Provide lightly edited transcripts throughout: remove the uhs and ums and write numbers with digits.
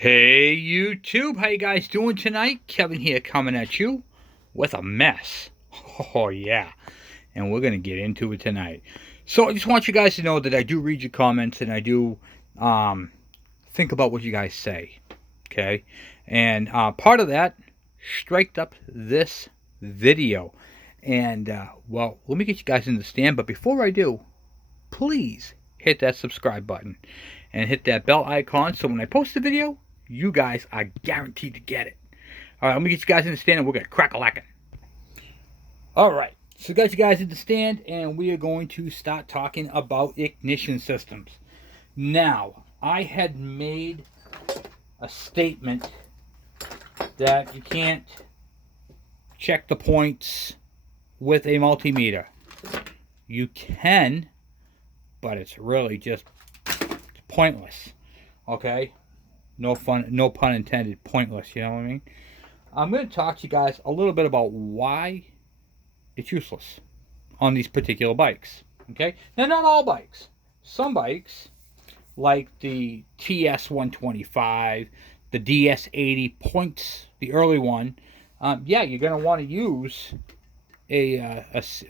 Hey YouTube, how you guys doing tonight? Kevin here coming at you with a mess. Oh yeah, and we're gonna get into it tonight. So I just want you guys to know that I do read your comments and I do think about what you guys say. Okay, and part of that striked up this video. And well, let me get you guys in the stand. But before I do, please hit that subscribe button and hit that bell icon so when I post a video, you guys are guaranteed to get it. All right, let me get you guys in the stand and we're going to crack-a-lackin'. All right, so got you guys in the stand and we are going to start talking about ignition systems. Now, I had made a statement that you can't check the points with a multimeter. You can, but it's really just pointless. Okay? No fun, no pun intended, pointless, you know what I mean? I'm going to talk to you guys a little bit about why it's useless on these particular bikes. Okay? Now, not all bikes. Some bikes, like the TS125, the DS80 points, the early one, yeah, you're going to want to use a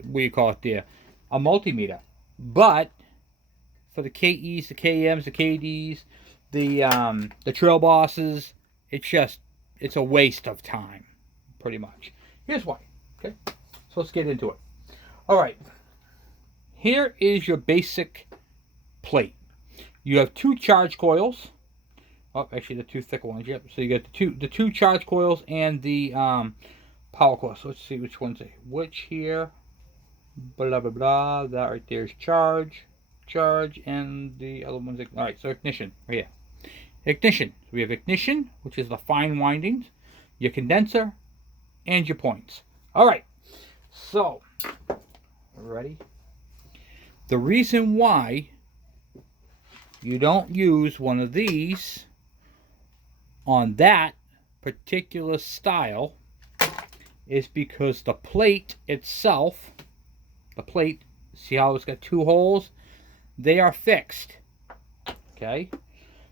what do you call it there? A multimeter. But for the KEs, the KMs, the KDs, the trail bosses, it's a waste of time, pretty much. Here's why. Okay, so let's get into it. All right, here is your basic plate. You have two charge coils. Oh, actually, the two thicker ones. Yep. So you got the two charge coils and the power coil. So let's see which one's which here. Blah blah blah. That right there is charge, and the other one's all right. So ignition right here. Ignition. So we have ignition, which is the fine windings, your condenser, and your points. All right. So, ready? The reason why you don't use one of these on that particular style is because the plate itself, see how it's got two holes? They are fixed. Okay?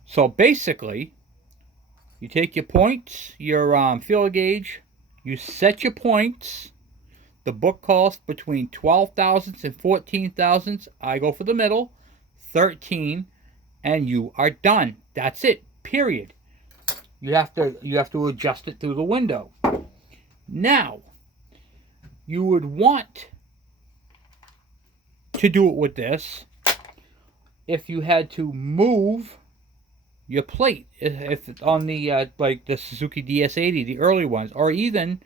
So basically, you take your points, your feeler gauge, you set your points. The book calls between 12 thousandths and 14 thousandths. I go for the middle, 13, and you are done. That's it. Period. You have to adjust it through the window. Now, you would want to do it with this if you had to move your plate, if on the like the Suzuki DS80, the early ones, or even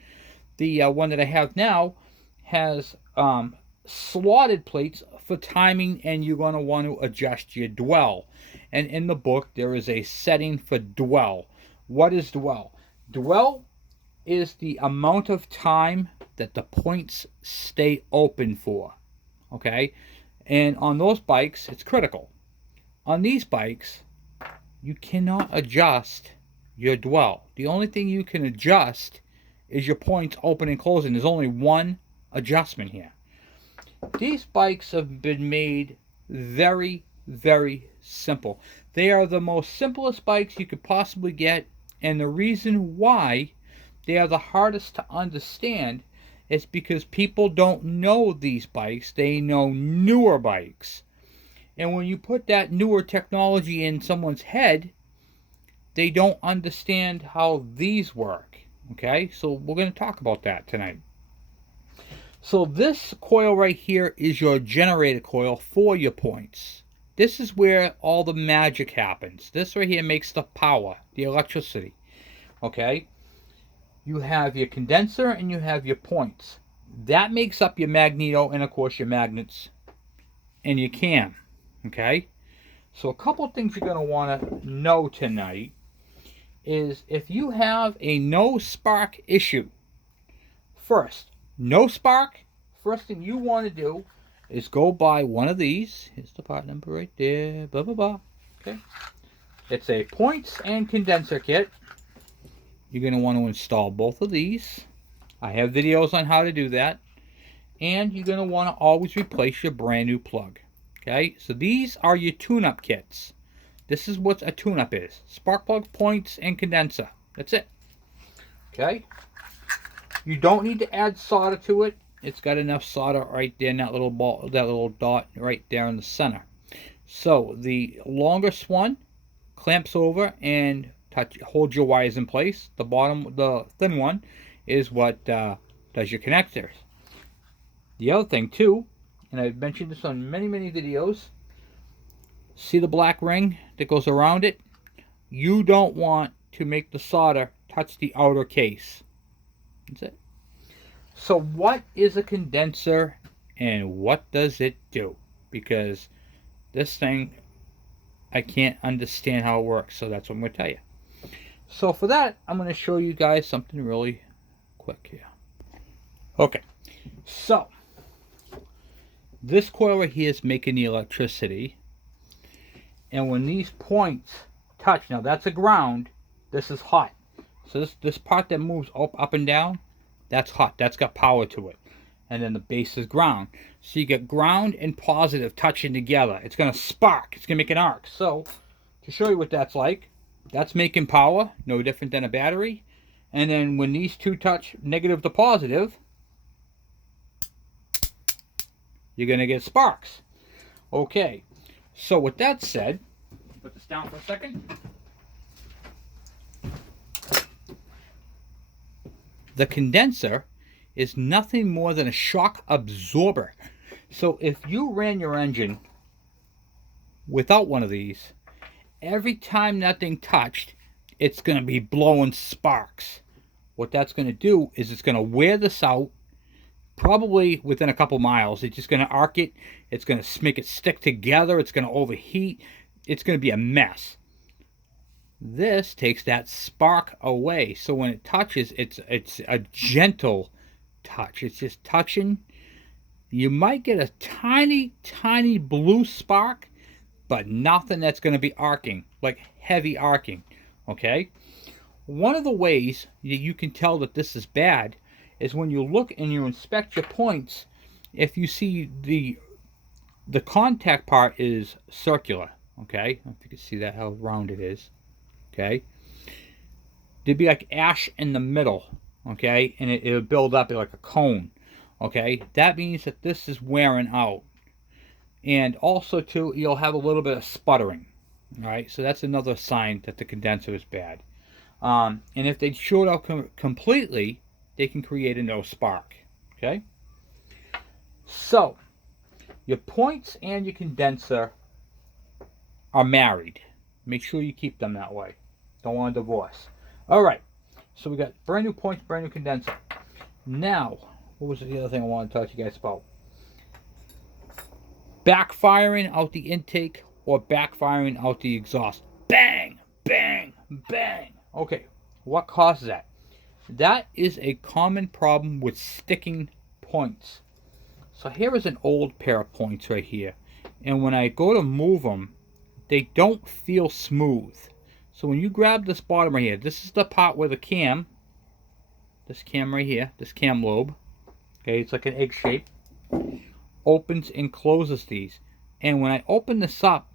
the one that I have now has slotted plates for timing, and you're going to want to adjust your dwell. And in the book, there is a setting for dwell. What is dwell? Dwell is the amount of time that the points stay open for. Okay? And on those bikes, it's critical. On these bikes, you cannot adjust your dwell. The only thing you can adjust is your points open and closing. There's only one adjustment here. These bikes have been made very, very simple. They are the most simplest bikes you could possibly get, and the reason why they are the hardest to understand is because people don't know these bikes. They know newer bikes. And when you put that newer technology in someone's head, they don't understand how these work. Okay, so we're going to talk about that tonight. So this coil right here is your generator coil for your points. This is where all the magic happens. This right here makes the power, the electricity. Okay, you have your condenser and you have your points. That makes up your magneto and of course your magnets and your cam. Okay, so a couple of things you're going to want to know tonight is if you have a no spark issue. First, no spark, first thing you want to do is go buy one of these. Here's the part number right there, blah blah blah. Okay, it's a points and condenser kit. You're going to want to install both of these. I have videos on how to do that. And you're going to want to always replace your brand new plug. Okay, so these are your tune-up kits. This is what a tune-up is. Spark plug, points, and condenser. That's it. Okay? You don't need to add solder to it. It's got enough solder right there in that little ball, that little dot right there in the center. So the longest one clamps over and holds your wires in place. The bottom, the thin one, is what does your connectors. The other thing too, and I've mentioned this on many videos, see the black ring that goes around it? You don't want to make the solder touch the outer case. That's it. So what is a condenser and what does it do? Because this thing, I can't understand how it works, so that's what I'm going to tell you. So for that, I'm going to show you guys something really quick here. Okay, so this coil right here is making the electricity, and when these points touch, now that's a ground, this is hot. So this part that moves up and down, that's hot, that's got power to it. And then the base is ground. So you get ground and positive touching together. It's going to spark. It's going to make an arc. So to show you what that's like, that's making power, no different than a battery. And then when these two touch negative to positive, you're going to get sparks. Okay, so with that said, put this down for a second. The condenser is nothing more than a shock absorber. So if you ran your engine without one of these, every time that thing touched, it's going to be blowing sparks. What that's going to do is it's going to wear this out, probably within a couple miles. It's just going to arc it. It's going to make it stick together. It's going to overheat. It's going to be a mess. This takes that spark away. So when it touches, it's a gentle touch. It's just touching. You might get a tiny blue spark, but nothing that's going to be arcing, like heavy arcing. Okay? One of the ways you can tell that this is bad is when you look and you inspect your points. If you see the contact part is circular, okay? If you can see that, how round it is, okay? There'd be like ash in the middle, okay? And it would build up like a cone, okay? That means that this is wearing out. And also, too, you'll have a little bit of sputtering, all right? So that's another sign that the condenser is bad. And if they short out completely, they can create a no spark, okay? So, your points and your condenser are married. Make sure you keep them that way. Don't want a divorce. All right, so we got brand new points, brand new condenser. Now, what was the other thing I wanted to talk to you guys about? Backfiring out the intake or backfiring out the exhaust. Bang, bang, bang. Okay, what causes that? That is a common problem with sticking points. So here is an old pair of points right here. And when I go to move them, they don't feel smooth. So when you grab this bottom right here, this is the part where the cam, this cam right here, this cam lobe, okay, it's like an egg shape, opens and closes these. And when I open this up,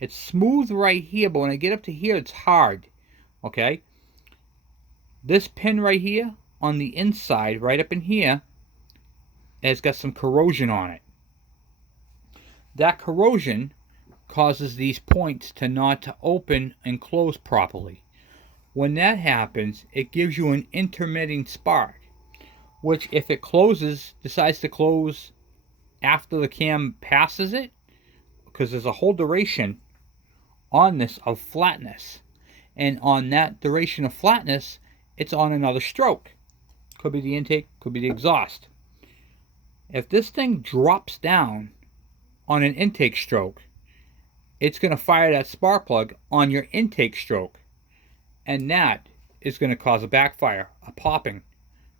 it's smooth right here, but when I get up to here, it's hard, okay? This pin right here, on the inside, right up in here, has got some corrosion on it. That corrosion causes these points to not to open and close properly. When that happens, it gives you an intermittent spark, which if it decides to close after the cam passes it, because there's a whole duration on this of flatness, and on that duration of flatness, it's on another stroke. Could be the intake, could be the exhaust. If this thing drops down on an intake stroke, it's going to fire that spark plug on your intake stroke. And that is going to cause a backfire, a popping.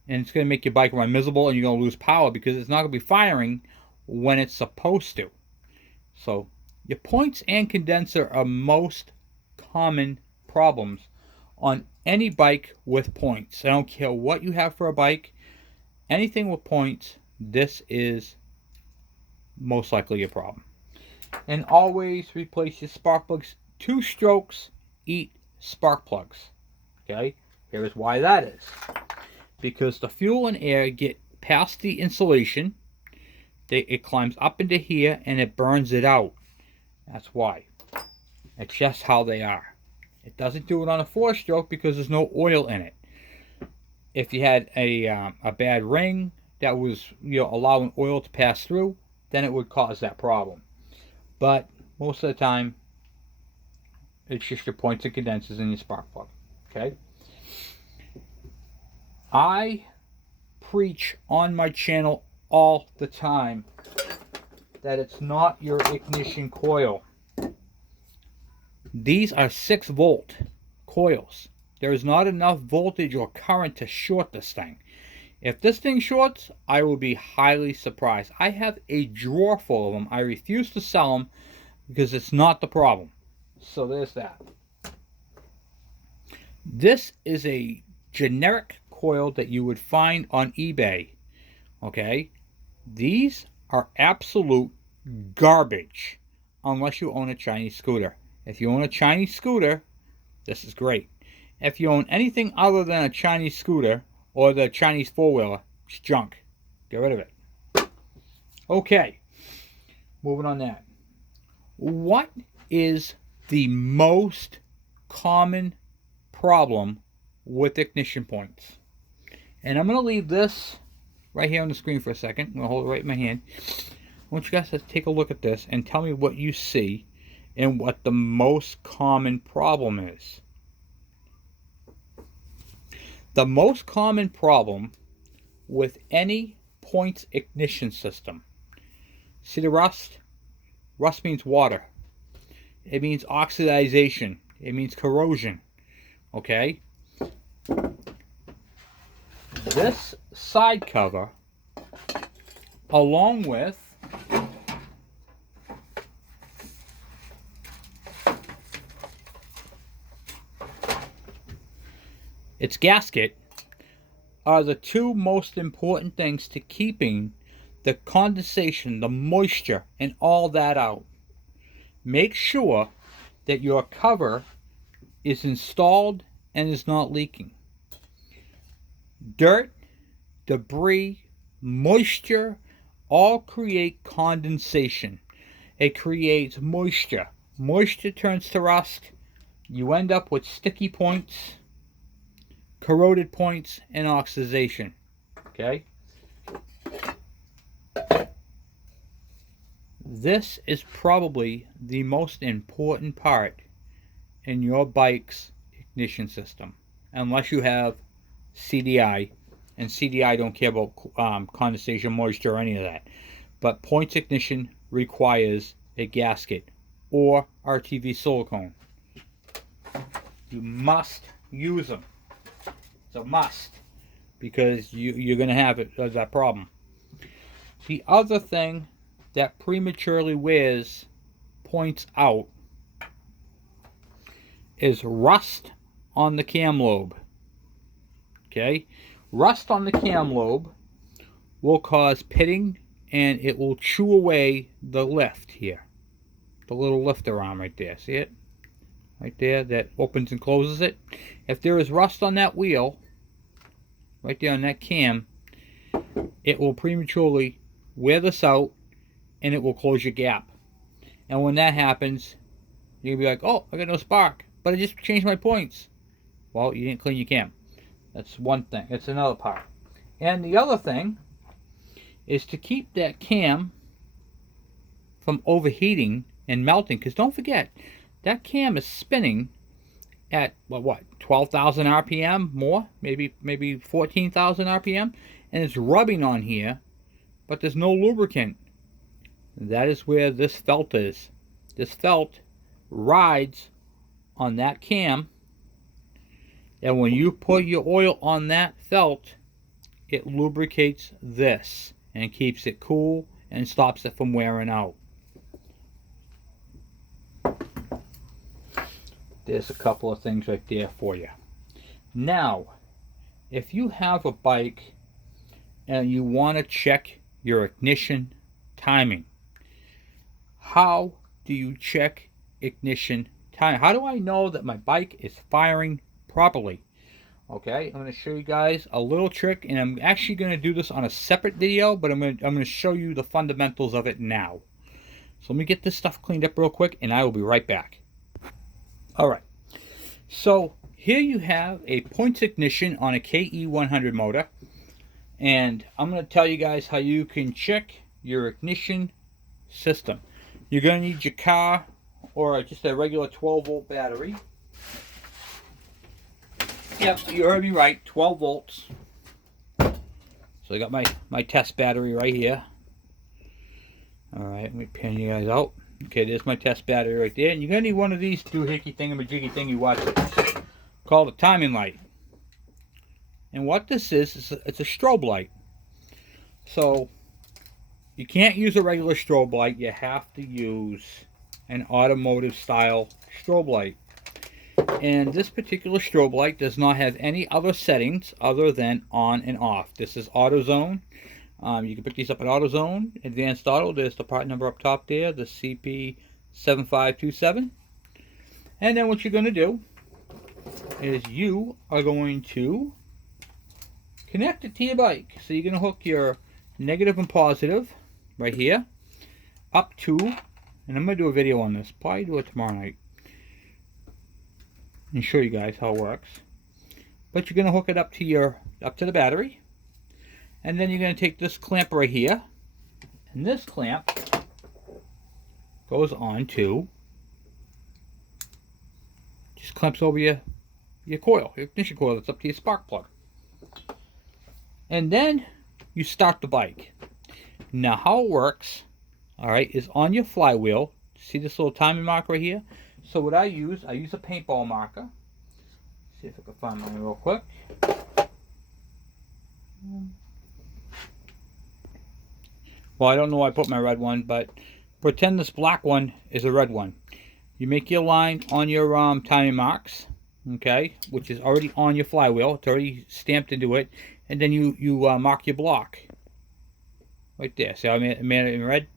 And it's going to make your bike run miserable and you're going to lose power because it's not going to be firing when it's supposed to. So your points and condenser are most common problems on any bike with points. I don't care what you have for a bike. Anything with points, this is most likely a problem. And always replace your spark plugs 2 strokes eat spark plugs. Okay, here's why that is. Because the fuel and air get past the insulation, it climbs up into here and it burns it out. That's why. It's just how they are. It doesn't do it on a 4-stroke because there's no oil in it. If you had a bad ring that was allowing oil to pass through, then it would cause that problem. But most of the time, it's just your points and condensers and your spark plug. Okay? I preach on my channel all the time that it's not your ignition coil. These are 6-volt coils. There is not enough voltage or current to short this thing. If this thing shorts, I will be highly surprised. I have a drawer full of them. I refuse to sell them because it's not the problem. So there's that. This is a generic coil that you would find on eBay. Okay? These are absolute garbage unless you own a Chinese scooter. If you own a Chinese scooter, this is great. If you own anything other than a Chinese scooter or the Chinese 4-wheeler, it's junk. Get rid of it. Okay, moving on that. What is the most common problem with ignition points? And I'm going to leave this right here on the screen for a second. I'm going to hold it right in my hand. I want you guys to take a look at this and tell me what you see and what the most common problem is. The most common problem with any points ignition system. See the rust? Rust means water. It means oxidization. It means corrosion. Okay? This side cover, along with its gasket, are the 2 most important things to keeping the condensation, the moisture, and all that out. Make sure that your cover is installed and is not leaking. Dirt, debris, moisture all create condensation. It creates moisture. Moisture turns to rust. You end up with sticky points, corroded points, and oxidation. Okay? This is probably the most important part in your bike's ignition system, unless you have CDI, and CDI don't care about condensation, moisture, or any of that. But points ignition requires a gasket or RTV silicone. You must use them. It's a must, because you're going to have that problem. The other thing that prematurely wears points out is rust on the cam lobe. Okay? Rust on the cam lobe will cause pitting, and it will chew away the lift here. The little lifter arm right there. See it? Right there, that opens and closes it. If there is rust on that wheel, right there on that cam, it will prematurely wear this out, and it will close your gap. And when that happens, you'll be like, oh, I got no spark, but I just changed my points. Well, you didn't clean your cam. That's one thing. That's another part. And the other thing is to keep that cam from overheating and melting, because don't forget, that cam is spinning at what 12,000 RPM, more, maybe 14,000 RPM, and it's rubbing on here, but there's no lubricant. That is where this felt is. This felt rides on that cam, and when you put your oil on that felt, it lubricates this and keeps it cool and stops it from wearing out. There's a couple of things right there for you. Now, if you have a bike and you want to check your ignition timing, how do you check ignition time. How do I know that my bike is firing properly? Okay, I'm going to show you guys a little trick, and I'm actually going to do this on a separate video, but I'm going to show you the fundamentals of it now. So let me get this stuff cleaned up real quick, and I will be right back. Alright, so here you have a points ignition on a KE100 motor, and I'm going to tell you guys how you can check your ignition system. You're going to need your car or just a regular 12-volt battery. Yep, you heard me right, 12 volts. So I got my test battery right here. Alright, let me pan you guys out. Okay, there's my test battery right there. And you're going to need one of these doohickey thingamajiggy thing you watch it, called a timing light. And what this is it's a strobe light. So you can't use a regular strobe light. You have to use an automotive style strobe light. And this particular strobe light does not have any other settings other than on and off. This is auto zone. You can pick these up at AutoZone, Advanced Auto. There's the part number up top there, the CP7527. And then what you're going to do is you are going to connect it to your bike. So you're going to hook your negative and positive right here up to, and I'm going to do a video on this, probably do it tomorrow night, and show you guys how it works. But you're going to hook it up to the battery. And then you're going to take this clamp right here, and this clamp goes on to, just clamps over your coil, your ignition coil that's up to your spark plug. And then you start the bike. Now how it works, alright, is on your flywheel. See this little timing mark right here? So what I use a paintball marker. See if I can find one real quick. Well, I don't know why I put my red one, but pretend this black one is a red one. You make your line on your timing marks, okay, which is already on your flywheel. It's already stamped into it. And then you mark your block. Right there. See how I made it in red?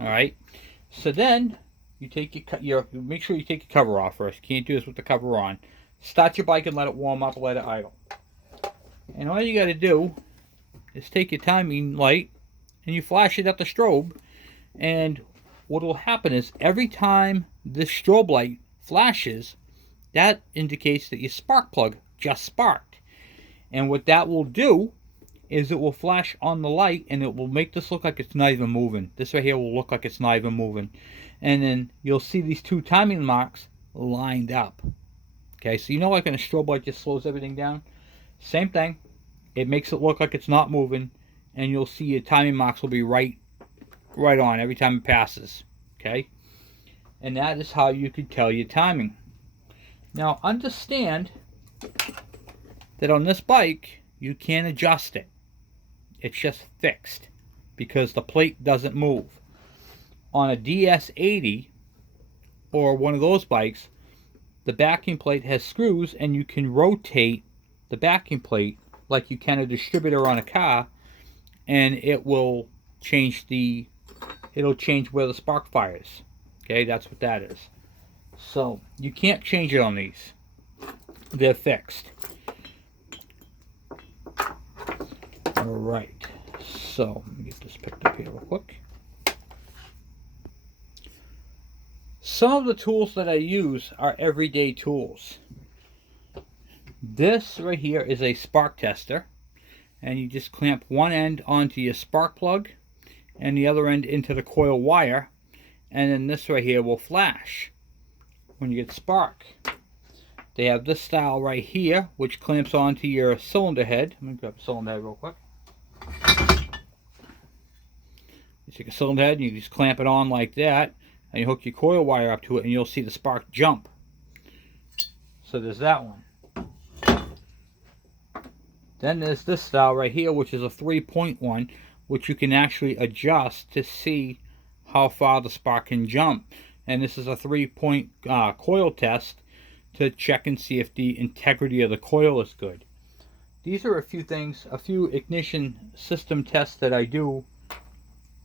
Alright. So then, you take make sure you take your cover off first. You can't do this with the cover on. Start your bike and let it warm up, let it idle. And all you got to do is take your timing light and you flash it at the strobe, and what will happen is every time this strobe light flashes, that indicates that your spark plug just sparked. And what that will do is it will flash on the light, and it will make this look like it's not even moving. This right here will look like it's not even moving. And then you'll see these two timing marks lined up. Okay, so you know, like when a strobe light just slows everything down? Same thing. It makes it look like it's not moving, and you'll see your timing marks will be right on every time it passes. Okay? And that is how you can tell your timing. Now understand that on this bike you can't adjust it. It's just fixed because the plate doesn't move. On a DS80 or one of those bikes, the backing plate has screws, and you can rotate the backing plate like you can a distributor on a car, and it will change where the spark fires. Okay, that's what that is. So you can't change it on these. They're fixed. Alright, so let me get this picked up here real quick. Some of the tools that I use are everyday tools. This right here is a spark tester, and you just clamp one end onto your spark plug and the other end into the coil wire, and then this right here will flash when you get spark. They have this style right here, which clamps onto your cylinder head. Let me grab the cylinder head real quick. You take a cylinder head and you just clamp it on like that, and you hook your coil wire up to it, and you'll see the spark jump. So there's that one. Then there's this style right here, which is a 3-point one, which you can actually adjust to see how far the spark can jump. And this is a 3-point coil test to check and see if the integrity of the coil is good. These are a few ignition system tests that I do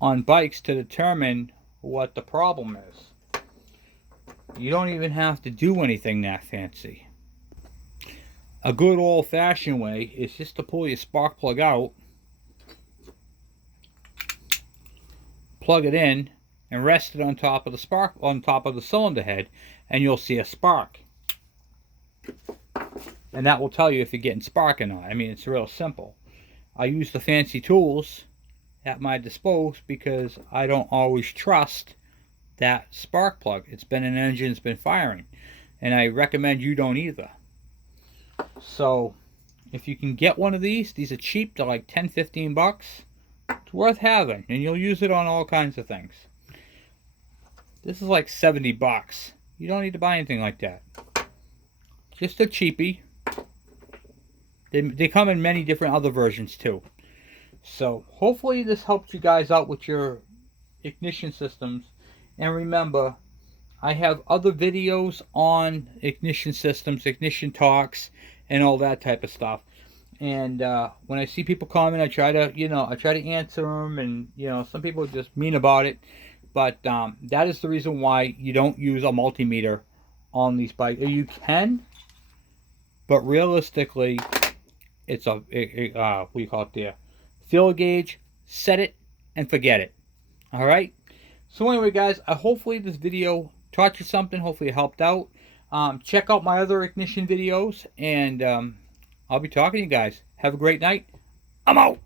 on bikes to determine what the problem is. You don't even have to do anything that fancy. A good old-fashioned way is just to pull your spark plug out, plug it in, and rest it on top of the cylinder head, and you'll see a spark. And that will tell you if you're getting spark or not. I mean, it's real simple. I use the fancy tools at my disposal because I don't always trust that spark plug. It's been an engine that's been firing, and I recommend you don't either. So if you can get one of these are cheap. They're like 10-15 bucks. It's worth having, and you'll use it on all kinds of things. This is like 70 bucks. You don't need to buy anything like that. Just a cheapie. They come in many different other versions too. So hopefully this helped you guys out with your ignition systems. And remember, I have other videos on ignition systems, ignition talks, and all that type of stuff. And when I see people comment, I try to answer them. And some people are just mean about it. But that is the reason why you don't use a multimeter on these bikes. You can, but realistically, it's what do you call it there? Field gauge, set it, and forget it. All right? So anyway, guys, hopefully this video taught you something. Hopefully it helped out. Check out my other ignition videos, and I'll be talking to you guys. Have a great night. I'm out.